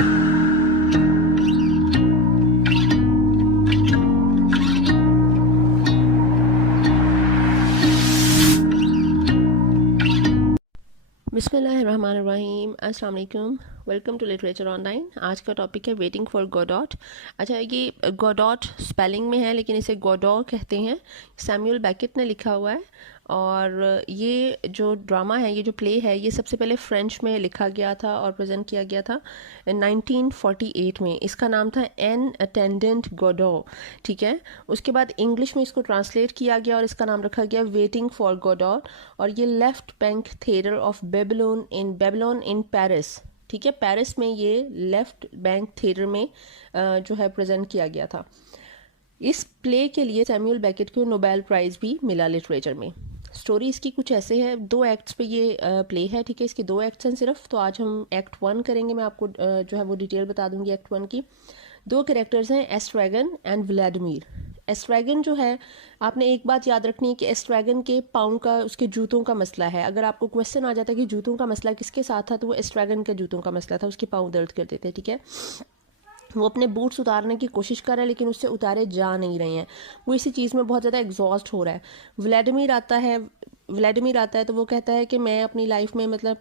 बिस्मिल्लाहिर्रहमानिर्रहीम, अस्सलाम वालेकुम। Welcome to literature online. आज का टॉपिक है वेटिंग फॉर गोडॉट। अच्छा, ये गोडॉट स्पेलिंग में है लेकिन इसे गोडॉ कहते हैं। सैमुअल बेकेट ने लिखा हुआ है और ये जो ड्रामा है, ये जो प्ले है, ये सबसे पहले फ्रेंच में लिखा गया था और प्रेजेंट किया गया था 1948 में। इसका नाम था एन अटेंडेंट गोडॉ, ठीक है। उसके बाद इंग्लिश में इसको ट्रांसलेट किया गया और इसका नाम रखा गया वेटिंग फॉर गोडॉट। और ये left bank theatre of Babylon in Paris, ठीक है, पेरिस में ये लेफ्ट बैंक थिएटर में जो है प्रेजेंट किया गया था। इस प्ले के लिए सैमुअल बेकेट को नोबेल प्राइज़ भी मिला लिटरेचर में। स्टोरी इसकी कुछ ऐसे है, 2 एक्ट्स पे ये प्ले है, ठीक है। इसके 2 एक्ट्स हैं सिर्फ। तो आज हम एक्ट 1 करेंगे। मैं आपको जो है वो डिटेल बता दूंगी एक्ट 1 की। 2 कैरेक्टर्स हैं, एस्ट्रैगन एंड व्लादिमीर। एस्ट्रैगन जो है, आपने एक बात याद रखनी है कि एस्ट्रैगन के पाँव का, उसके जूतों का मसला है। अगर आपको क्वेश्चन आ जाता है कि जूतों का मसला किसके साथ था, तो वो एस्ट्रैगन के जूतों का मसला था, उसके पाँव दर्द करते थे, ठीक है। वो अपने बूट्स उतारने की कोशिश कर रहा है लेकिन उससे उतारे जा नहीं रहे हैं। वो इसी चीज़ में बहुत ज़्यादा एग्जॉस्ट हो रहा है। व्लादिमीर आता है तो वो कहता है कि मैं अपनी लाइफ में मतलब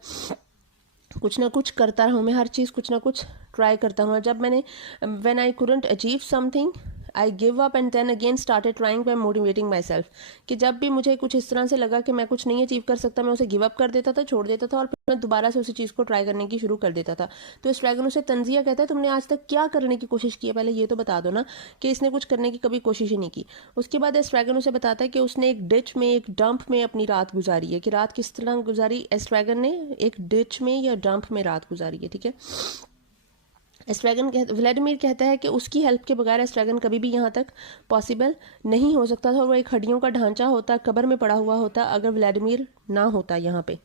कुछ ना कुछ करता रहूँ, मैं हर चीज़ कुछ ना कुछ ट्राई करता हूँ। जब मैंने when I couldn't achieve something I give up and then again started trying by motivating my self, कि जब भी मुझे कुछ इस तरह से लगा कि मैं कुछ नहीं अचीव कर सकता, मैं उसे गिव अप कर देता था, छोड़ देता था और फिर मैं दोबारा से उसी चीज़ को ट्राई करने की शुरू कर देता था। तो इस ड्रैगन उसे तंजिया कहता है, तुमने आज तक क्या करने की कोशिश की है, पहले ये तो बता दो ना, कि इसने कुछ करने की कभी कोशिश ही नहीं की। उसके बाद इस ड्रैगन उसे बताता है कि उसने एक डिच में, एक डंप में अपनी रात गुजारी है। कि रात किस तरह गुजारी, इस ड्रैगन ने एक डिच में या डंप में रात गुजारी है, ठीक है। व्लादिमीर कहता है कि उसकी हेल्प के बगैर एस्ट्रैगन कभी भी यहाँ तक पॉसिबल नहीं हो सकता था और वो एक हड्डियों का ढांचा होता, कब्र में पड़ा हुआ होता अगर व्लादिमीर ना होता यहाँ पे।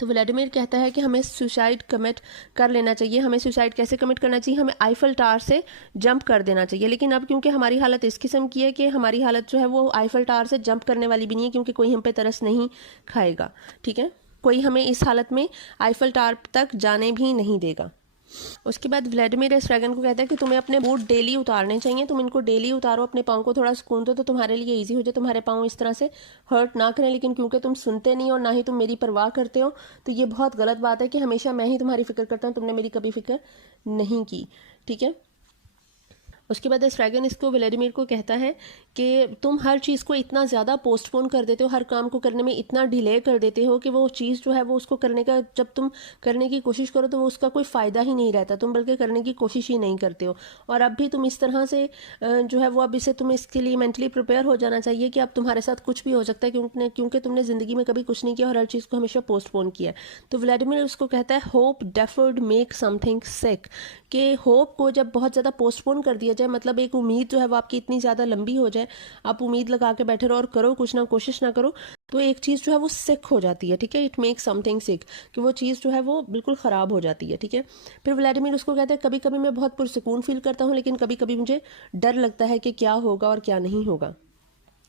तो व्लादिमीर कहता है कि हमें सुसाइड कमिट कर लेना चाहिए। हमें सुसाइड कैसे कमिट करना चाहिए, हमें आईफल टावर से जंप कर देना चाहिए। लेकिन अब क्योंकि हमारी हालत इस किस्म की है कि हमारी हालत जो है वो आईफल टावर से जंप करने वाली भी नहीं है, क्योंकि कोई हम पे तरस नहीं खाएगा, ठीक है। कोई हमें इस हालत में आईफल टावर तक जाने भी नहीं देगा। उसके बाद व्लादिमीर एस्ट्रैगन को कहता है कि तुम्हें अपने बूट डेली उतारने चाहिए, तुम इनको डेली उतारो, अपने पाँव को थोड़ा सुकून दो तो तुम्हारे लिए इजी हो जाए, तुम्हारे पाँव इस तरह से हर्ट ना करें। लेकिन क्योंकि तुम सुनते नहीं और ना ही तुम मेरी परवाह करते हो, तो ये बहुत गलत बात है कि हमेशा मैं ही तुम्हारी फिक्र करता हूँ, तुमने मेरी कभी फिक्र नहीं की, ठीक है। उसके बाद एस्ट्रैगन इसको व्लादिमीर को कहता है कि तुम हर चीज़ को इतना ज़्यादा पोस्टपोन कर देते हो, हर काम को करने में इतना डिले कर देते हो कि वो चीज़ जो है वो उसको करने का, जब तुम करने की कोशिश करो तो वो उसका कोई फ़ायदा ही नहीं रहता, तुम बल्कि करने की कोशिश ही नहीं करते हो। और अब भी तुम इस तरह से जो है वो, अब इसे तुम इसके लिए मेंटली प्रिपेयर हो जाना चाहिए कि अब तुम्हारे साथ कुछ भी हो सकता है, क्योंकि तुमने ज़िंदगी में कभी कुछ नहीं किया और हर चीज़ को हमेशा पोस्टपोन किया। तो व्लादिमीर उसको कहता है होप डेफर्ड मेक समथिंग सिक, कि होप को जब बहुत ज़्यादा पोस्टपोन कर दिया जाए, मतलब एक उम्मीद जो है वो आपकी इतनी ज़्यादा लंबी हो जाए, आप उम्मीद लगा के बैठे रहो और करो कुछ ना, कोशिश ना करो, तो एक चीज़ जो है वो सिक हो जाती है, ठीक है। इट मेक समथिंग सिक, कि वो चीज़ जो है वो बिल्कुल ख़राब हो जाती है, ठीक है। फिर व्लादिमीर उसको कहता है कभी कभी मैं बहुत पुरसकून फील करता हूँ लेकिन कभी कभी मुझे डर लगता है कि क्या होगा और क्या नहीं होगा।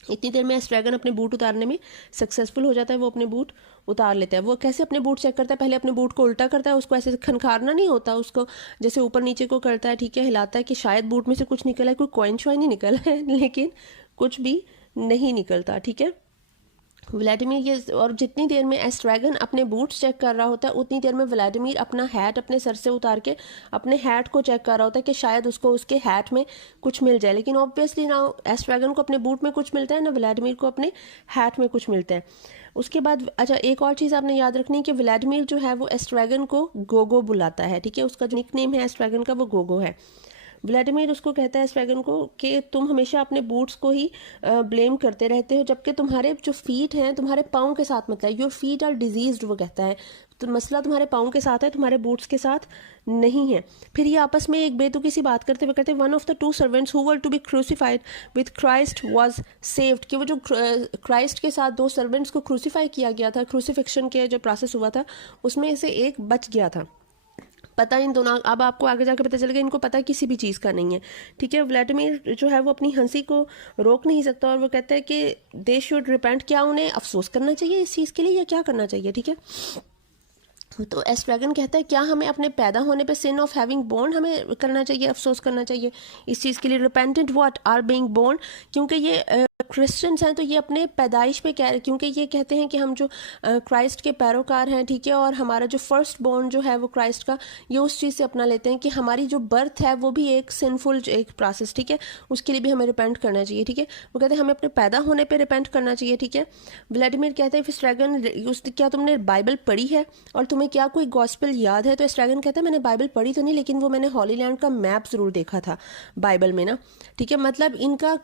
इतनी देर में एस्ट्रैगन अपने बूट उतारने में सक्सेसफुल हो जाता है, वो अपने बूट उतार लेता है। वो कैसे अपने बूट चेक करता है, पहले अपने बूट को उल्टा करता है, उसको ऐसे खनखारना नहीं होता, उसको जैसे ऊपर नीचे को करता है, ठीक है, हिलाता है कि शायद बूट में से कुछ निकला है, कोई कॉइन शॉइन ही निकला है, लेकिन कुछ भी नहीं निकलता, ठीक है। व्लादिमीर ये, और जितनी देर में एस्ट्रैगन अपने बूट्स चेक कर रहा होता है उतनी देर में व्लादिमीर अपना हैट अपने सर से उतार के अपने हैट को चेक कर रहा होता है कि शायद उसको उसके हैट में कुछ मिल जाए। लेकिन ऑब्वियसली ना एस्ट्रैगन को अपने बूट में कुछ मिलता है, ना व्लादिमीर को अपने हैट में कुछ मिलता है। उसके बाद अच्छा, एक और चीज़ आपने याद रखनी है कि व्लादिमीर जो है वो एस्ट्रैगन को गोगो बुलाता है, ठीक है। उसका जो निक नेम है एस्ट्रैगन का वो गोगो है। व्लादिमीर उसको कहता है एस्ट्रैगन को कि तुम हमेशा अपने बूट्स को ही ब्लेम करते रहते हो, जबकि तुम्हारे जो फीट हैं तुम्हारे पाँव के साथ मतलब योर फीट आर डिजीज्ड, वो कहता है तो मसला तुम्हारे पाँव के साथ है, तुम्हारे बूट्स के साथ नहीं है। फिर ये आपस में एक बेतुकी सी बात करते हुए कहते हैं one of the 2 servants who were to be crucified with Christ was saved, कि वो जो क्राइस्ट के साथ 2 सर्वेंट्स को क्रूसीफाई किया गया था, क्रूसिफिक्शन के जो प्रोसेस हुआ था उसमें से एक बच गया था। पता इन दोनों, अब आपको आगे जाके पता चलेगा इनको पता किसी भी चीज़ का नहीं है, ठीक है। व्लादिमीर जो है वो अपनी हंसी को रोक नहीं सकता और वो कहता है कि दे शुड रिपेंट, क्या उन्हें अफसोस करना चाहिए इस चीज़ के लिए या क्या करना चाहिए, ठीक है। तो एस्ट्रैगन कहता है क्या हमें अपने पैदा होने पे सिन ऑफ हैविंग बोर्न हमें करना चाहिए, अफसोस करना चाहिए इस चीज़ के लिए। Repentant what are being born, क्योंकि ये क्रिश्चियंस हैं तो ये अपने पैदाइश पे कह, क्योंकि ये कहते हैं कि हम जो क्राइस्ट के पैरोकार हैं, ठीक है, और हमारा जो फर्स्ट बोर्न जो है वो क्राइस्ट का, ये उस चीज़ से अपना लेते हैं कि हमारी जो बर्थ है वो भी एक सिनफुल एक प्रोसेस, ठीक है, उसके लिए भी हमें रिपेंट करना चाहिए, ठीक है। वो कहते हैं हमें अपने पैदा होने पर रिपेंट करना चाहिए, ठीक है। व्लादिमीर कहते हैं एस्ट्रैगन क्या तुमने बाइबल पढ़ी है और तुम्हें क्या कोई गॉस्पेल याद है? तो एस्ट्रैगन कहता है मैंने बाइबल पढ़ी तो नहीं, लेकिन वो मैंने हॉली लैंड का मैप ज़रूर देखा था बाइबल में ना, ठीक है। मतलब इनका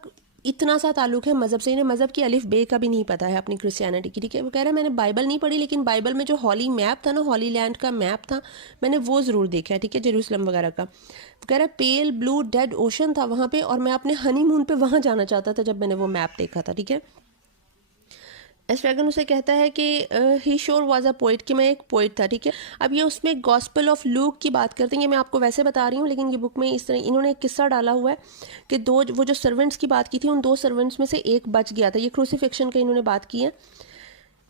इतना सा ताल्लुक है मज़हब से, इन्हें मज़हब की अलिफ बे का भी नहीं पता है अपनी क्रिश्चियनिटी की, ठीक है। वो कह रहा है मैंने बाइबल नहीं पढ़ी, लेकिन बाइबल में जो हॉली मैप था ना, हॉली लैंड का मैप था, मैंने वो ज़रूर देखा है, ठीक है, जेरूसलम वगैरह का। वो कह रहा है पेल ब्लू डेड ओशन था वहाँ पे, और मैं अपने हनीमून पे वहाँ जाना चाहता था जब मैंने वो मैप देखा था, ठीक है। एस्ट्रैगन उसे कहता है कि ही श्योर वाज अ पोइट, कि मैं एक पोइट था, ठीक है। अब ये उसमें गॉस्पेल ऑफ लूक की बात करते हैं, ये मैं आपको वैसे बता रही हूँ, लेकिन ये बुक में इस तरह इन्होंने एक किस्सा डाला हुआ है कि वो जो सर्वेंट्स की बात की थी, उन 2 सर्वेंट्स में से एक बच गया था। ये क्रूसिफिक्शन का इन्होंने बात की है।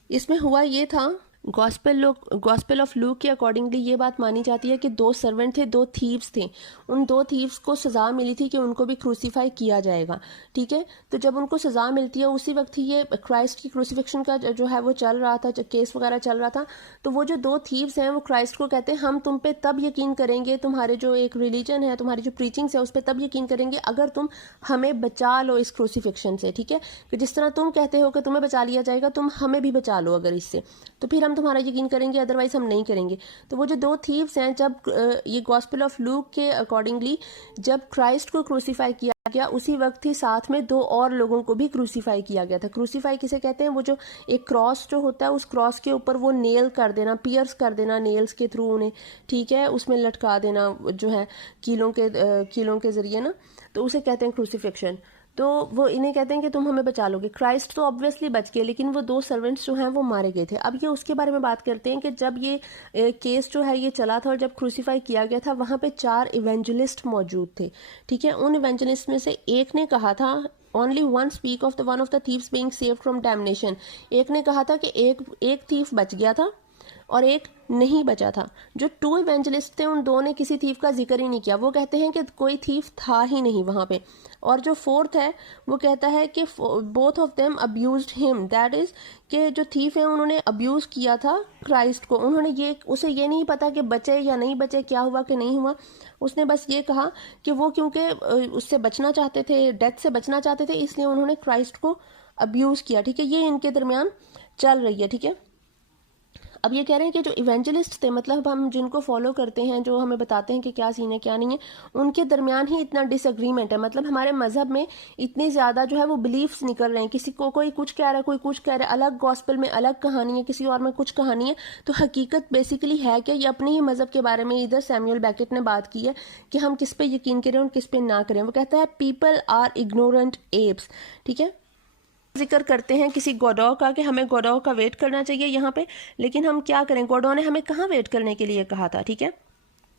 इसमें हुआ ये था, गॉस्पेल ऑफ लूक के अकॉर्डिंगली ये बात मानी जाती है कि 2 सर्वेंट थे, 2 थीव्स थे। उन 2 थीव्स को सज़ा मिली थी कि उनको भी क्रूसीफाई किया जाएगा, ठीक है। तो जब उनको सज़ा मिलती है उसी वक्त ही ये क्राइस्ट की क्रूसीफिक्शन का जो है वो चल रहा था, केस वगैरह चल रहा था। तो वो जो 2 थीव्स हैं वो क्राइस्ट को कहते हैं हम तुम पे तब यकीन करेंगे, तुम्हारे जो एक रिलीजन है, तुम्हारी जो प्रीचिंग्स है उस पर तब यकीन करेंगे अगर तुम हमें बचा लो इस क्रूसीफिक्शन से, ठीक है। कि जिस तरह तुम कहते हो कि तुम्हें बचा लिया जाएगा, तुम हमें भी बचा लो अगर इससे, तो फिर हम तुम्हारा यकीन करेंगे, अदरवाइज हम नहीं करेंगे। तो वो जो 2 थीव्स हैं, जब ये गॉस्पेल ऑफ लूक के अकॉर्डिंगली जब क्राइस्ट को क्रूसीफाई किया गया, उसी वक्त ही साथ में 2 और लोगों को भी क्रूसीफाई किया गया था। क्रूसीफाई किसे कहते हैं? वो जो एक क्रॉस जो होता है, उस क्रॉस के ऊपर वो नेल कर देना, पियर्स कर देना नेल्स के थ्रू उन्हें, ठीक है, उसमें लटका देना जो है कीलों के जरिए ना, तो उसे कहते हैं क्रूसीफिक्शन। तो वो इन्हें कहते हैं कि तुम हमें बचा लोगे। क्राइस्ट तो ऑब्वियसली बच गए, लेकिन वो 2 सर्वेंट्स जो हैं वो मारे गए थे। अब ये उसके बारे में बात करते हैं कि जब ये केस जो है ये चला था और जब क्रूसीफाई किया गया था, वहाँ पे 4 इवेंजलिस्ट मौजूद थे, ठीक है। उन इवेंजलिस्ट में से एक ने कहा था only one speak of the one of the thieves being saved from damnation. एक ने कहा था कि एक थीफ बच गया था और एक नहीं बचा था। जो 2 इवेंजलिस्ट थे उन 2 ने किसी थीफ का जिक्र ही नहीं किया। वो कहते हैं कि कोई थीफ था ही नहीं वहाँ पे। और जो 4th है वो कहता है कि both of them abused him, that is कि जो थीफ है उन्होंने अब्यूज किया था क्राइस्ट को। उन्होंने उसे ये नहीं पता कि बचे या नहीं बचे, क्या हुआ कि नहीं हुआ। उसने बस ये कहा कि वो क्योंकि उससे बचना चाहते थे, डेथ से बचना चाहते थे, इसलिए उन्होंने क्राइस्ट को अब्यूज किया, ठीक है। ये इनके दरमियान चल रही है, ठीक है। अब ये कह रहे हैं कि जो इवेंजलिस्ट थे, मतलब हम जिनको फॉलो करते हैं, जो हमें बताते हैं कि क्या सीन है क्या नहीं है, उनके दरमियान ही इतना डिसएग्रीमेंट है। मतलब हमारे मजहब में इतनी ज़्यादा जो है वो बिलीफ्स निकल रहे हैं, किसी को कोई कुछ कह रहा है, कोई कुछ कह रहा है, अलग गॉस्पेल में अलग कहानी है, किसी और में कुछ कहानी है। तो हकीकत बेसिकली है कि ये अपने ही मजहब के बारे में इधर सैमुअल बेकेट ने बात की है कि हम किस पे यकीन करें और किस पे ना करें। वो कहता है पीपल आर इग्नोरेंट एप्स, ठीक है। जिक्र करते हैं किसी गोडो का कि हमें गोडो का वेट करना चाहिए यहाँ पे, लेकिन हम क्या करें, गोडो ने हमें कहाँ वेट करने के लिए कहा था, ठीक है।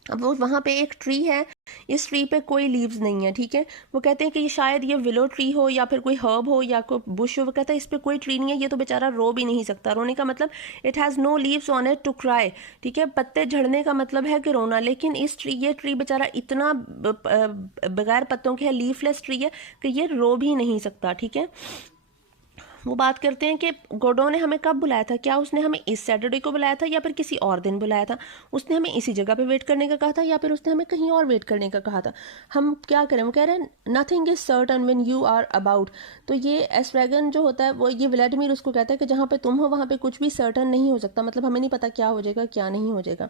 अब वो वहाँ पे एक ट्री है, इस ट्री पे कोई लीव्स नहीं है, ठीक है। वो कहते हैं कि ये शायद ये विलो ट्री हो या फिर कोई हर्ब हो या कोई बुश हो। वो कहता है इस पे कोई ट्री नहीं है, ये तो बेचारा रो भी नहीं सकता। रोने का मतलब it has no leaves on it to cry, ठीक है। पत्ते झड़ने का मतलब है कि रोना, लेकिन ये ट्री बेचारा इतना बगैर पत्तों के है, लीफलेस ट्री है कि ये रो भी नहीं सकता, ठीक है। वो बात करते हैं कि गोडो ने हमें कब बुलाया था, क्या उसने हमें इस सैटरडे को बुलाया था या फिर किसी और दिन बुलाया था। उसने हमें इसी जगह पे वेट करने का कहा था या फिर उसने हमें कहीं और वेट करने का कहा था। हम क्या करें? वो कह रहे हैं nothing is certain when you are about. तो ये एस्ट्रैगन जो होता है वो, ये व्लादिमीर उसको कहता है कि जहाँ पे तुम हो वहाँ पे कुछ भी सर्टन नहीं हो सकता, मतलब हमें नहीं पता क्या हो जाएगा क्या नहीं हो जाएगा।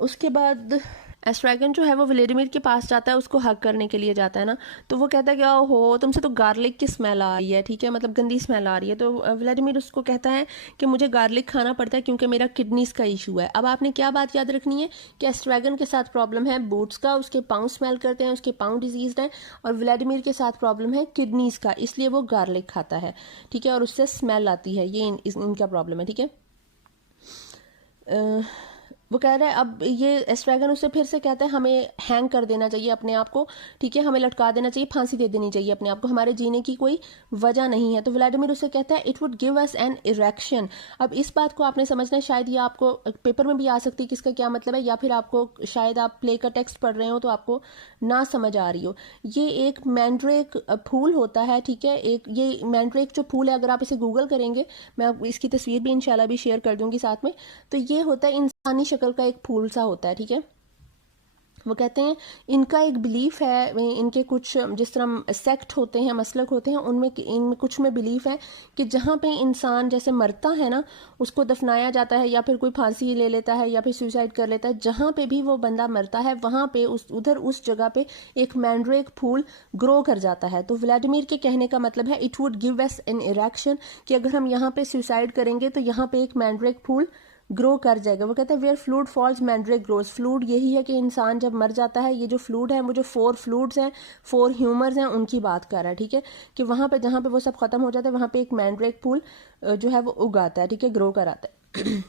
उसके बाद एस्ट्रैगन जो है वो व्लादिमीर के पास जाता है, उसको हग करने के लिए जाता है ना, तो वो कहता है कि हो तुमसे तो गार्लिक की स्मेल आ रही है, ठीक है, मतलब गंदी स्मेल आ रही है। तो व्लादिमीर उसको कहता है कि मुझे गार्लिक खाना पड़ता है क्योंकि मेरा किडनीज का इशू है। अब आपने क्या बात याद रखनी है कि एस्ट्रैगन के साथ प्रॉब्लम है बूट्स का, उसके पाँव स्मेल करते हैं, उसके पाँव डिजीज हैं, और व्लादिमीर के साथ प्रॉब्लम है किडनीज का, इसलिए वो गार्लिक खाता है, ठीक है, और उससे स्मेल आती है, ये इनका प्रॉब्लम है, ठीक है। वो कह रहा है अब ये एस्ट्रैगन उससे फिर से कहता है हमें हैंग कर देना चाहिए अपने आप को, ठीक है, हमें लटका देना चाहिए, फांसी दे देनी चाहिए अपने आप को, हमारे जीने की कोई वजह नहीं है। तो व्लादिमीर उससे कहता है it would give us an erection. अब इस बात को आपने समझना है, शायद ये आपको पेपर में भी आ सकती है किसका क्या मतलब है, या फिर आपको शायद आप प्ले का टेक्स्ट पढ़ रहे हो तो आपको ना समझ आ रही हो। ये एक मैंड्रेक फूल होता है, ठीक है, एक ये मैंड्रेक जो फूल है अगर आप इसे गूगल करेंगे, मैं इसकी तस्वीर भी इंशाल्लाह भी शेयर कर दूंगी साथ में, तो ये होता है इंसानी शक्ल का एक फूल सा होता है, ठीक है। वो कहते हैं इनका एक बिलीफ है, इनके कुछ जिस तरह सेक्ट होते हैं, मसलक होते हैं, उनमें इनमें कुछ में बिलीफ है कि जहाँ पे इंसान जैसे मरता है ना, उसको दफनाया जाता है या फिर कोई फांसी ले लेता है या फिर सुसाइड कर लेता है, जहाँ पे भी वो बंदा मरता है वहाँ पे उस जगह पे एक मैंड्रेक फूल ग्रो कर जाता है। तो व्लादिमीर के कहने का मतलब है it would give us an erection, कि अगर हम यहाँ पे सुसाइड करेंगे तो यहाँ पे एक मैंड्रेक फूल ग्रो कर जाएगा। वो कहता है where fluid falls mandrake grows. Fluid यही है कि इंसान जब मर जाता है, ये जो फ्लूड है वो जो 4 फ्लूड्स हैं, 4 ह्यूमर्स हैं, उनकी बात कर रहा है, ठीक है, कि वहां पे जहां पे वो सब खत्म हो जाता है वहां पे एक मैंड्रेक फूल जो है वो उगाता है, ठीक है, ग्रो कराता है।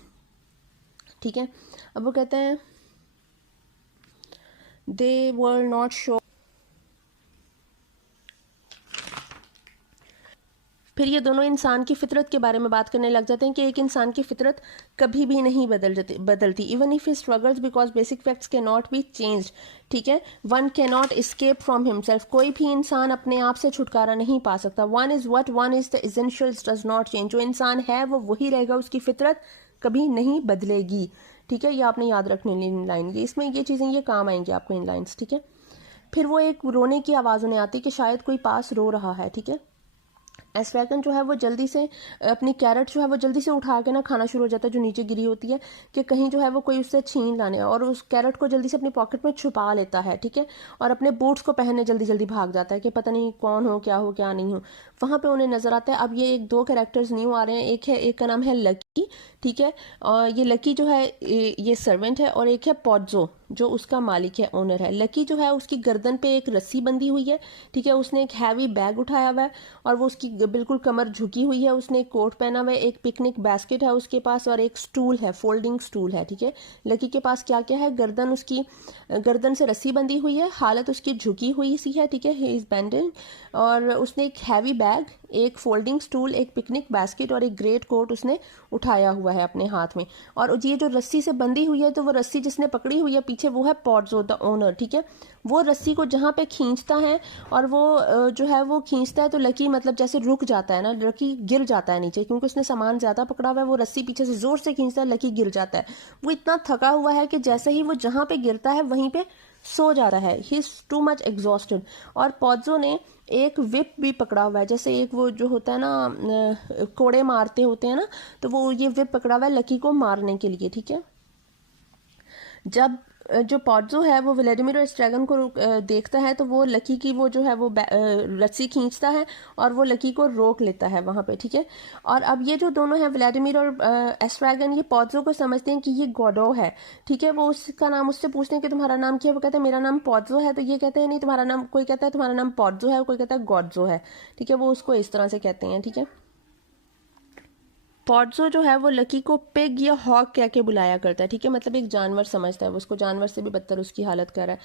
ठीक है, अब वो कहते हैं दे वर नॉट शो, फिर ये दोनों इंसान की फितरत के बारे में बात करने लग जाते हैं कि एक इंसान की फितरत कभी भी नहीं बदलती, even if he struggles because basic facts can not be changed, ठीक है, one can not escape from himself, कोई भी इंसान अपने आप से छुटकारा नहीं पा सकता। One is what one is, the essentials does not change, जो इंसान है वो वही रहेगा, उसकी फितरत कभी नहीं बदलेगी, ठीक है, ये आपने याद रखनी इन लाइन, ये इसमें ये चीज़ें ये काम आएंगी आपको इन लाइन्स, ठीक है। फिर वो एक रोने की आवाज़ उन्हें आती है कि शायद कोई पास रो रहा है, ठीक है। एस्ट्रैगन जो है वो जल्दी से अपनी कैरेट जो है वो जल्दी से उठा के ना खाना शुरू हो जाता है जो नीचे गिरी होती है, कि कहीं जो है वो कोई उससे छीन लाने, और उस कैरेट को जल्दी से अपनी पॉकेट में छुपा लेता है, ठीक है, और अपने बूट्स को पहनने जल्दी जल्दी भाग जाता है कि पता नहीं कौन हो क्या नहीं हो। वहाँ पे उन्हें नजर आता है, अब ये एक 2 कैरेक्टर्स न्यू आ रहे हैं, एक का नाम है लकी, ठीक है, और ये लकी जो है ये सर्वेंट है, और एक है पॉड्जो जो उसका मालिक है, ओनर है। लकी जो है उसकी गर्दन पे एक रस्सी बंधी हुई है, ठीक है, उसने एक हैवी बैग उठाया हुआ है और वो उसकी बिल्कुल कमर झुकी हुई है, उसने एक कोट पहना हुआ है, एक पिकनिक बास्केट है उसके पास और एक स्टूल है, फोल्डिंग स्टूल है, ठीक है। लकी के पास क्या क्या है, गर्दन से रस्सी बंधी हुई है, हालत उसकी झुकी हुई सी है, ठीक है, ही इज बेंडिंग, और उसने एक हैवी बैग, एक फोल्डिंग स्टूल, एक पिकनिक बास्केट और एक ग्रेट कोट उसने उठाया हुआ है अपने हाथ में। और ये जो रस्सी से बंधी हुई है, तो वो रस्सी जिसने पकड़ी हुई है पीछे वो है पॉड्जो द ओनर, ठीक है। वो रस्सी को जहाँ पे खींचता है और वो जो है वो खींचता है तो लकी मतलब जैसे रुक जाता है ना, लकी गिर जाता है नीचे क्योंकि उसने सामान ज्यादा पकड़ा हुआ है, वो रस्सी पीछे से जोर से खींचता है, लकी गिर जाता है। वो इतना थका हुआ है कि जैसे ही वो जहाँ पे गिरता है वहीं पे सो जाता है, he is too much exhausted. और पॉड्जो ने एक विप भी पकड़ा हुआ है, जैसे एक वो जो होता है ना कोड़े मारते होते हैं ना, तो वो ये विप पकड़ा हुआ है लकी को मारने के लिए, ठीक है। जब जो पॉड्जो है वो व्लादिमीर और एस्ट्रैगन को देखता है तो वो लकी की वो जो है वो रस्सी खींचता है और वो लकी को रोक लेता है वहां पे, ठीक है। और अब ये जो दोनों हैं व्लादिमीर और एस्ट्रैगन, ये पॉड्जो को समझते हैं कि ये गॉडो है, ठीक है। वो उसका नाम उससे पूछते हैं कि तुम्हारा नाम क्या है, वो कहता है मेरा नाम पॉड्जो है, तो ये कहते हैं नहीं तुम्हारा नाम, कोई कहता है तुम्हारा नाम पॉड्जो है, कोई कहता है गॉडजो है, ठीक है, वो उसको इस तरह से कहते हैं, ठीक है। पॉड्जो जो है वो लकी को पिग या हॉक कह के बुलाया करता है, ठीक है, मतलब एक जानवर समझता है, वो उसको जानवर से भी बदतर उसकी हालत कर रहा है।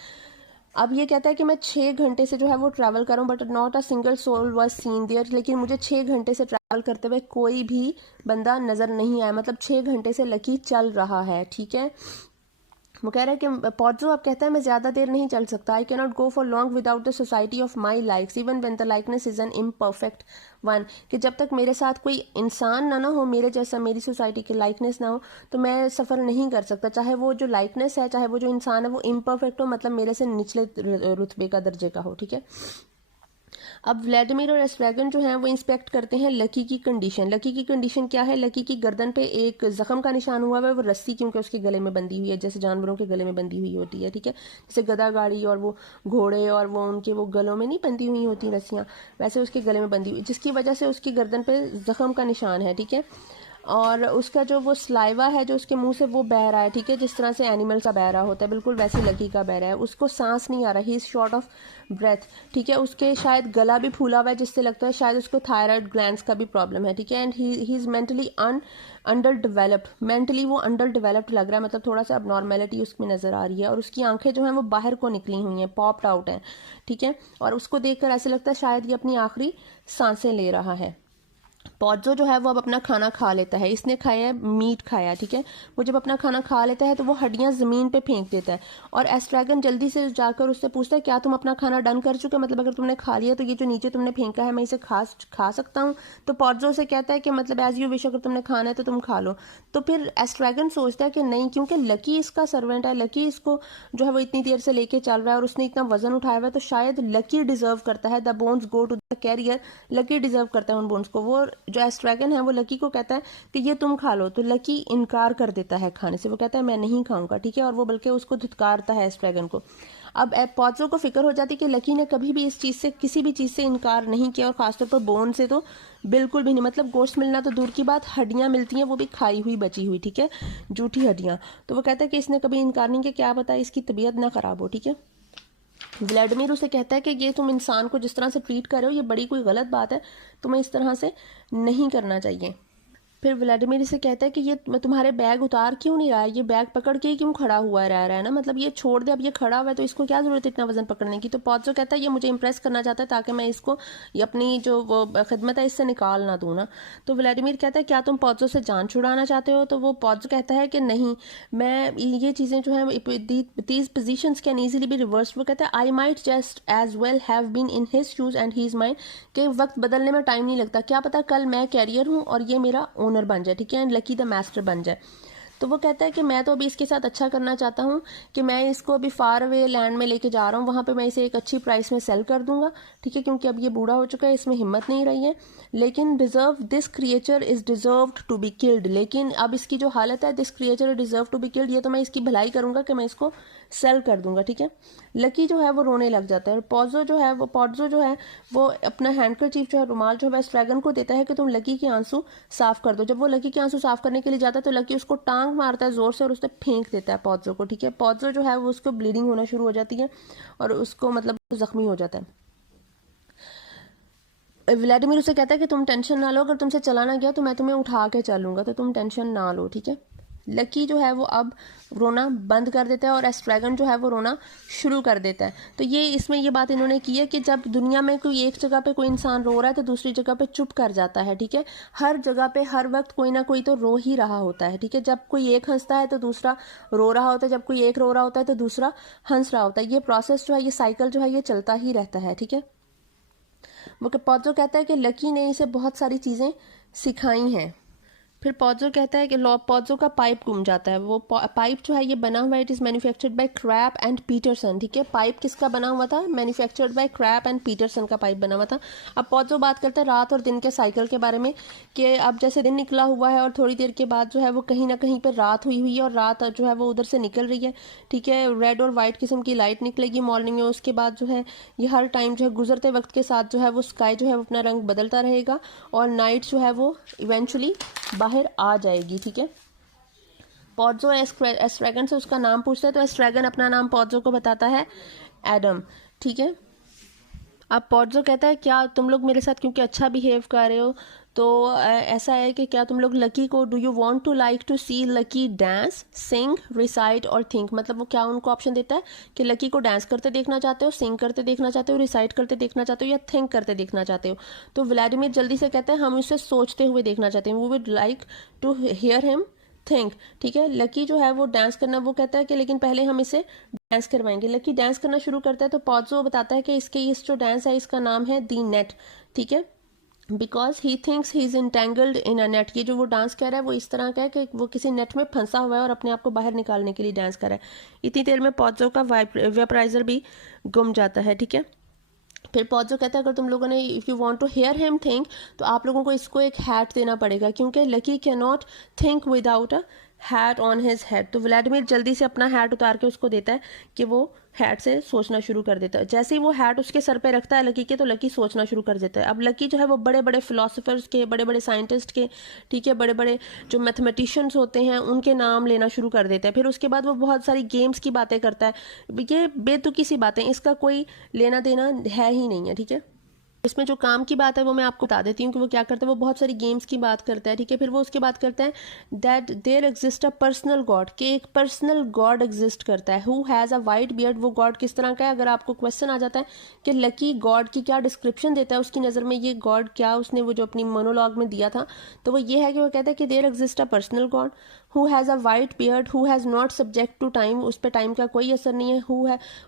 अब ये कहता है कि मैं 6 घंटे से जो है वो ट्रैवल कर रहा हूँ, but not a single soul was seen there, लेकिन मुझे 6 घंटे से ट्रैवल करते हुए कोई भी बंदा नजर नहीं आया, मतलब 6 घंटे से लकी चल रहा है, ठीक है। वो कह रहा है कि पॉड्जो अब कहता है मैं ज्यादा देर नहीं चल सकता, I can not go for long without the society of my likes even when the likeness is an imperfect one, कि जब तक मेरे साथ कोई इंसान ना हो मेरे जैसा, मेरी सोसाइटी की लाइकनेस ना हो, तो मैं सफर नहीं कर सकता, चाहे वो जो लाइकनेस है, चाहे वो जो इंसान है वो इम्परफेक्ट हो, मतलब मेरे से निचले रुतबे का दर्जे का हो, ठीक है। अब व्लादिमीर और एस्ट्रैगन जो है वो इंस्पेक्ट करते हैं लकी की कंडीशन। लकी की कंडीशन क्या है, लकी की गर्दन पे एक जख्म का निशान हुआ है, वो रस्सी क्योंकि उसके गले में बंधी हुई है, जैसे जानवरों के गले में बंधी हुई होती है, ठीक है, जैसे गधा गाड़ी और वो घोड़े और वो उनके वो गलों में नहीं बंधी हुई होती रस्सियाँ, वैसे उसके गले में बंधी हुई, जिसकी वजह से उसकी गर्दन पे जख्म का निशान है, ठीक है। और उसका जो वो स्लाइवा है जो उसके मुंह से वो बह रहा है, ठीक है, जिस तरह से एनिमल का बह रहा होता है, बिल्कुल वैसे लकी का बह रहा है। उसको सांस नहीं आ रहा, he is short of breath, ठीक है। उसके शायद गला भी फूला हुआ है, जिससे लगता है शायद उसको थायराइड ग्लैंड्स का भी प्रॉब्लम है, ठीक है। And he is mentally under developed, mentally वो अंडर डेवलप्ड लग रहा है, मतलब थोड़ा सा अबनॉर्मेलिटी उसमें नज़र आ रही है। और उसकी आंखें जो हैं वो बाहर को निकली हुई हैं, पॉप्ड आउट हैं, ठीक है। और उसको देखकर ऐसे लगता है शायद ये अपनी आखिरी सांसें ले रहा है। पॉड्जो जो है वो अब अपना खाना खा लेता है, इसने खाया है, मीट खाया, ठीक है। वो जब अपना खाना खा लेता है तो वो हड्डियां ज़मीन पे फेंक देता है, और एस्ट्रैगन जल्दी से जाकर उससे पूछता है क्या तुम अपना खाना डन कर चुके, मतलब अगर तुमने खा लिया तो ये जो नीचे तुमने फेंका है मैं इसे खा सकता हूँ। तो पॉड्जो से कहता है कि मतलब एज यू विश, अगर तुमने खाना है तो तुम खा लो। तो फिर एस्ट्रैगन सोचता है कि नहीं, क्योंकि लकी इसका सर्वेंट है, लकी इसको जो है वो इतनी देर से लेके चल रहा है और उसने इतना वजन उठाया हुआ है, तो शायद लकी डिजर्व करता है, the bones go to the carrier, Lucky deserve करता है उन बोन्स को। वो जो एस्ट्रैगन है वो लकी को कहता है कि ये तुम खा लो, तो लकी इनकार कर देता है खाने से, वो कहता है मैं नहीं खाऊंगा, ठीक है। और वो बल्कि उसको धुतकारता है एस्ट्रैगन को। अब पॉड्जो को फिक्र हो जाती है कि लकी ने कभी भी इस चीज़ से, किसी भी चीज़ से इनकार नहीं किया, और खासतौर पर बोन से तो बिल्कुल भी नहीं, मतलब गोश्त मिलना तो दूर की बात, हड्डियां मिलती हैं वो भी खाई हुई बची हुई, ठीक है, जूठी हड्डियां। तो वो कहता है कि इसने कभी इनकार नहीं किया, क्या पता इसकी तबीयत ना खराब हो, ठीक है। व्लादिमीर उसे कहता है कि ये तुम इंसान को जिस तरह से ट्रीट कर रहे हो ये बड़ी कोई गलत बात है, तुम्हें इस तरह से नहीं करना चाहिए। फिर व्लादिमीर से कहता है कि ये मैं तुम्हारे बैग उतार क्यों नहीं रहा है, ये बैग पकड़ के ही क्यों खड़ा हुआ रह रहा है ना, मतलब ये छोड़ दे, अब ये खड़ा हुआ है तो इसको क्या जरूरत है इतना वजन पकड़ने की। तो पॉड्जो कहता है ये मुझे इंप्रेस करना चाहता है ताकि मैं इसको ये अपनी जो वो खिदमत है इससे निकाल ना दूँ ना। तो व्लादिमीर कहता है क्या तुम पॉड्जो से जान छुड़ाना चाहते हो। तो वो पॉड्जो कहता है कि नहीं, मैं ये चीज़ें जो है these positions can easily be reverse. वो कहता है I might just as well have been in his shoes and he is mine, कि वक्त बदलने में टाइम नहीं लगता, क्या पता कल मैं कैरियर हूँ और ये मेरा ओनर बन जाए, ठीक है, एंड लकी द मास्टर बन जाए। तो वो कहता है कि मैं तो अभी इसके साथ अच्छा करना चाहता हूँ कि मैं इसको अभी फार अवे लैंड में लेके जा रहा हूँ, वहाँ पे मैं इसे एक अच्छी प्राइस में सेल कर दूंगा, ठीक है, क्योंकि अब ये बूढ़ा हो चुका है, इसमें हिम्मत नहीं रही है। लेकिन deserve this creature is deserved to be killed, लेकिन अब इसकी जो हालत है, this creature deserve to be killed, ये तो मैं इसकी भलाई करूंगा कि मैं इसको सेल कर दूंगा, ठीक है। लकी जो है वो रोने लग जाता है, और पॉड्जो जो है वो अपना हैंडकरचीफ जो है, रुमाल जो है ड्रैगन को देता है कि तुम लकी के आंसू साफ कर दो। जब वो लकी के आंसू साफ करने के लिए जाता है तो लकी उसको टांग मारता है जोर से और उससे फेंक देता है पॉड्जो को, ठीक है। पॉड्जो जो है वो उसको ब्लीडिंग होना शुरू हो जाती है और उसको मतलब जख्मी हो जाता है। व्लादिमीर उसे कहता है कि तुम टेंशन ना लो, अगर तुमसे चला ना गया तो मैं तुम्हें उठा के चलूंगा, तो तुम टेंशन ना लो, ठीक है। लकी जो है वो अब रोना बंद कर देता है और एस्ट्रैगन जो है वो रोना शुरू कर देता है। तो ये इसमें ये बात इन्होंने की है कि जब दुनिया में कोई एक जगह पे कोई इंसान रो रहा है तो दूसरी जगह पे चुप कर जाता है, ठीक है। हर जगह पे हर वक्त कोई ना कोई तो रो ही रहा होता है, ठीक है। जब कोई एक हंसता है तो दूसरा रो रहा होता है, जब कोई एक रो रहा होता है तो दूसरा हंस रहा होता है। ये प्रोसेस जो है, ये साइकिल जो है, ये चलता ही रहता है, ठीक है। वो पॉड्जो कहता है कि लकी ने इसे बहुत सारी चीज़ें सिखाई हैं। फिर पॉड्जो कहता है कि पॉड्जो का पाइप गुम जाता है। वो पाइप जो है ये बना हुआ है, it is manufactured by Krapp and Peterson, ठीक है। पाइप किसका बना हुआ था, manufactured by Krapp and Peterson का पाइप बना हुआ था। अब पॉड्जो बात करता है रात और दिन के साइकिल के बारे में, कि अब जैसे दिन निकला हुआ है और थोड़ी देर के बाद जो है वो कहीं ना कहीं पर रात हुई है और रात जो है वो उधर से निकल रही है, ठीक है। रेड और वाइट किस्म की लाइट निकलेगी मॉर्निंग में, उसके बाद जो है ये हर टाइम जो है गुजरते वक्त के साथ जो है वो स्काई जो है वो अपना रंग बदलता रहेगा और नाइट जो है वो इवेंचुअली बाहर आ जाएगी, ठीक है। पॉड्जो एस्ट्रैगन से उसका नाम पूछता है तो एस्ट्रैगन अपना नाम पॉड्जो को बताता है एडम, ठीक है। अब पॉड्जो कहता है क्या तुम लोग मेरे साथ क्योंकि अच्छा बिहेव कर रहे हो तो ऐसा है कि क्या तुम लोग लकी को do you want to like to see Lucky dance, sing, recite और थिंक, मतलब वो क्या उनको ऑप्शन देता है कि लकी को डांस करते देखना चाहते हो, सिंग करते देखना चाहते हो, रिसाइट करते देखना चाहते हो या थिंक करते देखना चाहते हो। तो व्लादिमीर जल्दी से कहते हैं हम इसे सोचते हुए देखना चाहते हैं, we would like to hear him think, ठीक है। लकी जो है वो डांस करना वो कहता है कि लेकिन पहले हम इसे डांस करवाएंगे। लकी डांस करना शुरू करता है तो पॉड्जो बताता है कि इसके इस जो डांस है इसका नाम है दी नेट, ठीक है, because he thinks he is entangled in a net. ये जो वो डांस कर रहा है वो इस तरह का है कि वो किसी नेट में फंसा हुआ है और अपने आप को बाहर निकालने के लिए डांस कर रहा है। इतनी देर में पॉड्जो का वेपराइजर भी गुम जाता है, ठीक है। फिर पॉड्जो कहता है अगर तुम लोगों ने if you want to hear him think तो आप लोगों को इसको एक हैट देना पड़ेगा, क्योंकि lucky can not think without a hat on his head. तो व्लादिमीर जल्दी से अपना हैट उतार के उसको देता है कि वो हैट से सोचना शुरू कर देता है। जैसे ही वो हैट उसके सर पे रखता है लकी के, तो लकी सोचना शुरू कर देता है। अब लकी जो है वो बड़े बड़े फिलोसोफर्स के, बड़े बड़े साइंटिस्ट के, ठीक है, बड़े बड़े जो मैथमेटिशियंस होते हैं उनके नाम लेना शुरू कर देता है। फिर उसके बाद वो बहुत सारी गेम्स की बातें करता है। ये बेतुकी सी बातें, इसका कोई लेना देना है ही नहीं है, ठीक है। इसमें जो काम की बात है वो मैं आपको बता देती हूँ कि वो क्या करता है। वो बहुत सारी गेम्स की बात करता है, ठीक है। फिर वो उसके बात करता है that there exist a personal God, कि एक पर्सनल गॉड एग्जिस्ट करता है, who has a white beard. वो गॉड किस तरह का है, अगर आपको क्वेश्चन आ जाता है कि लकी गॉड की क्या डिस्क्रिप्शन देता है उसकी नज़र में, ये गॉड क्या उसने वो जो अपनी मोनोलॉग में दिया था, तो वो ये है कि वो कहता है कि there exist a personal God who has a white beard, who has not subject to time, उस पर टाइम का कोई असर नहीं है,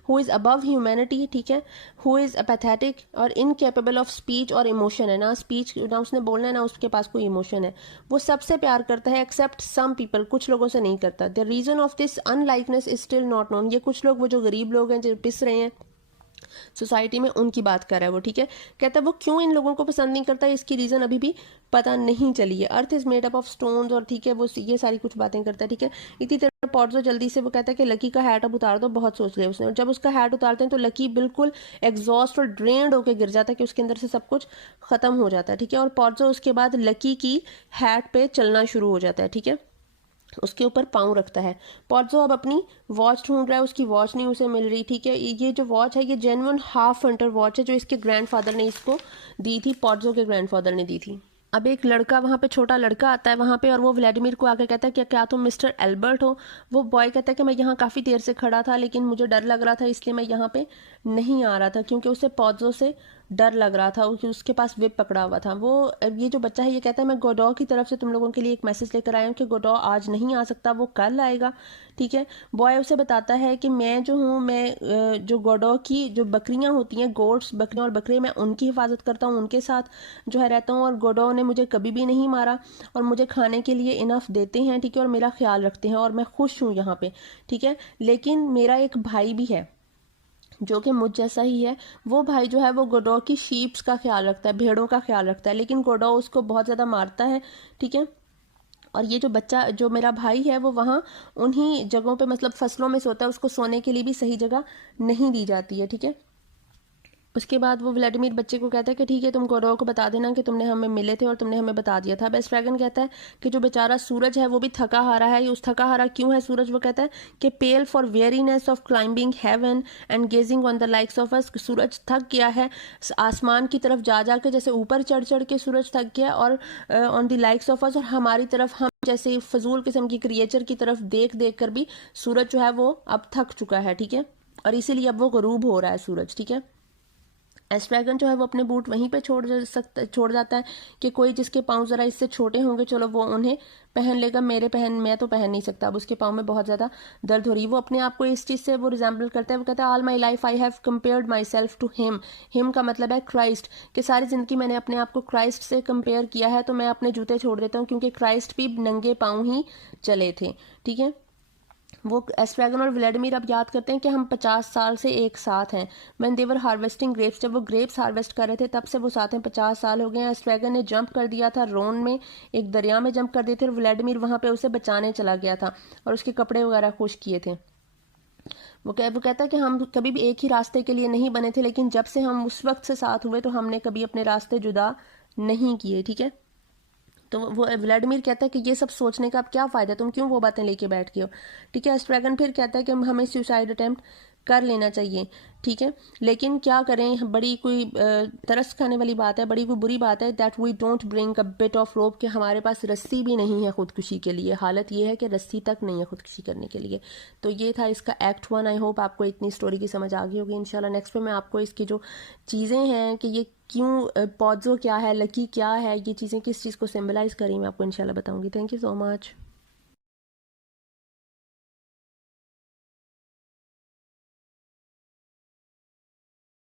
हु इज़ अबव ह्यूमैनिटी, ठीक है, हु इज़ अपैथेटिक और इनकेपेबल ऑफ स्पीच और इमोशन है, ना स्पीच, ना उसने बोलना है, ना उसके पास कोई इमोशन है। वो सबसे प्यार करता है एक्सेप्ट सम पीपल, कुछ लोगों से नहीं करता। The reason of this unlikeness is still not known. ये कुछ लोग, वो जो गरीब लोग हैं जो पिस रहे हैं सोसाइटी में, उनकी बात कर रहा है वो, ठीक है। कहता है वो क्यों इन लोगों को पसंद नहीं करता, इसकी रीजन अभी भी पता नहीं चली है। Earth is made up of stones, और ठीक है वो ये सारी कुछ बातें करता है, ठीक है। इसी तरह पॉर्जो जल्दी से वो कहता है कि लकी का हैट अब उतार दो, बहुत सोच लिया उसने। और जब उसका हैट उतारते हैं तो लकी बिल्कुल एग्जॉस्ट और ड्रेन्ड होकर गिर जाता है कि उसके अंदर से सब कुछ खत्म हो जाता है, ठीक है। और पॉर्जो उसके बाद लकी की हैट पे चलना शुरू हो जाता है, ठीक है, उसके ऊपर पाँव रखता है। पॉर्जो अब अपनी वॉच ढूंढ रहा है, उसकी वॉच नहीं उसे मिल रही, ठीक है। ये जो वॉच है ये जेन्युइन हाफ हंटर वॉच है जो इसके ग्रैंडफादर ने इसको दी थी, पॉर्जो के ग्रैंडफादर ने दी थी। अब एक लड़का वहाँ पे, छोटा लड़का आता है वहाँ पे, और वो व्लादिमीर को आके कहता है कि क्या तुम मिस्टर एल्बर्ट हो। वो बॉय कहता है कि मैं यहाँ काफ़ी देर से खड़ा था लेकिन मुझे डर लग रहा था इसलिए मैं यहाँ पे नहीं आ रहा था, क्योंकि उसे पॉर्जो से डर लग रहा था कि उसके पास विप पकड़ा हुआ था। वो ये जो बच्चा है ये कहता है मैं गोडो की तरफ से तुम लोगों के लिए एक मैसेज लेकर आया हूँ कि गोडो आज नहीं आ सकता, वो कल आएगा, ठीक है। बॉय उसे बताता है कि मैं जो हूँ, मैं जो गोडो की जो बकरियां होती हैं, गोट्स, बकरियां और बकरे, मैं उनकी हिफाजत करता हूँ, उनके साथ जो है रहता हूँ, और गोडो ने मुझे कभी भी नहीं मारा और मुझे खाने के लिए इनफ देते हैं, ठीक है, और मेरा ख्याल रखते हैं और मैं खुश हूँ यहाँ पे, ठीक है। लेकिन मेरा एक भाई भी है जो कि मुझ जैसा ही है। वो भाई जो है वो गोडो की शीप्स का ख्याल रखता है, भेड़ों का ख्याल रखता है, लेकिन गोडो उसको बहुत ज़्यादा मारता है, ठीक है। और ये जो बच्चा, जो मेरा भाई है, वो वहाँ उन्हीं जगहों पे, मतलब फसलों में सोता है, उसको सोने के लिए भी सही जगह नहीं दी जाती है, ठीक है। उसके बाद वो व्लादिमीर बच्चे को कहता है कि ठीक है तुम गोडो को बता देना कि तुमने हमें मिले थे और तुमने हमें बता दिया था। बेस्ट ड्रैगन कहता है कि जो बेचारा सूरज है वो भी थका हारा है। उस थका हारा क्यों है सूरज, वो कहता है कि pale for weariness of climbing heaven and gazing on the likes of us. सूरज थक गया है आसमान की तरफ जा जा के, जैसे ऊपर चढ़ चढ़ के सूरज थक गया, और ऑन द लाइक्स ऑफ अस, और हमारी तरफ, हम जैसे फजूल किस्म की क्रिएचर की तरफ देख देख कर भी सूरज जो है वो अब थक चुका है, ठीक है। और इसीलिए अब वो गरूब हो रहा है सूरज, ठीक है। एस्ट्रैगन जो है वो अपने बूट वहीं पे छोड़ जाता है कि कोई जिसके पाँव ज़रा इससे छोटे होंगे चलो वो उन्हें पहन लेगा, मैं तो पहन नहीं सकता। अब उसके पाँव में बहुत ज़्यादा दर्द हो रही है। वो अपने आप को इस चीज़ से वो रिजेंबल करता है। वो कहता है all my life I have compared my self to him का मतलब है क्राइस्ट, कि सारी ज़िंदगी मैंने अपने आप को क्राइस्ट से कंपेयर किया है, तो मैं अपने जूते छोड़ देता हूँ क्योंकि क्राइस्ट भी नंगे पाँव ही चले थे, ठीक है। वो एस्ट्रैगन और व्लादिमीर अब याद करते हैं कि हम 50 साल से एक साथ हैं। When they were harvesting grapes, जब वो ग्रेप्स हार्वेस्ट कर रहे थे तब से वो साथ हैं, 50 साल हो गए हैं। एस्ट्रैगन ने जंप कर दिया था रोन में, एक दरिया में जंप कर दिए थे, और व्लादिमीर वहाँ पे उसे बचाने चला गया था और उसके कपड़े वगैरह खुश किए थे। वो कहता है कि हम कभी भी एक ही रास्ते के लिए नहीं बने थे, लेकिन जब से हम उस वक्त से साथ हुए तो हमने कभी अपने रास्ते जुदा नहीं किए, ठीक है। तो वो व्लादिमीर कहता है कि ये सब सोचने का अब क्या फ़ायदा, तुम क्यों वो बातें लेके बैठ गए हो, ठीक है। एस्ट्रैगन फिर कहता है कि हमें सुसाइड अटेम्प्ट कर लेना चाहिए, ठीक है, लेकिन क्या करें, बड़ी कोई तरस खाने वाली बात है, बड़ी कोई बुरी बात है that we don't bring a bit of rope, कि हमारे पास रस्सी भी नहीं है खुदकुशी के लिए। हालत ये है कि रस्सी तक नहीं है खुदकुशी करने के लिए। तो ये था इसका एक्ट 1। आई होप आपको इतनी स्टोरी की समझ आ गई होगी। इंशाल्लाह नेक्स्ट में मैं आपको इसकी जो चीज़ें हैं कि ये क्यों, पॉज़ो क्या है, लकी क्या है, ये चीज़ें किस चीज़ को सिम्बलाइज़ करी, मैं आपको इंशाल्लाह बताऊंगी। Thank you so much.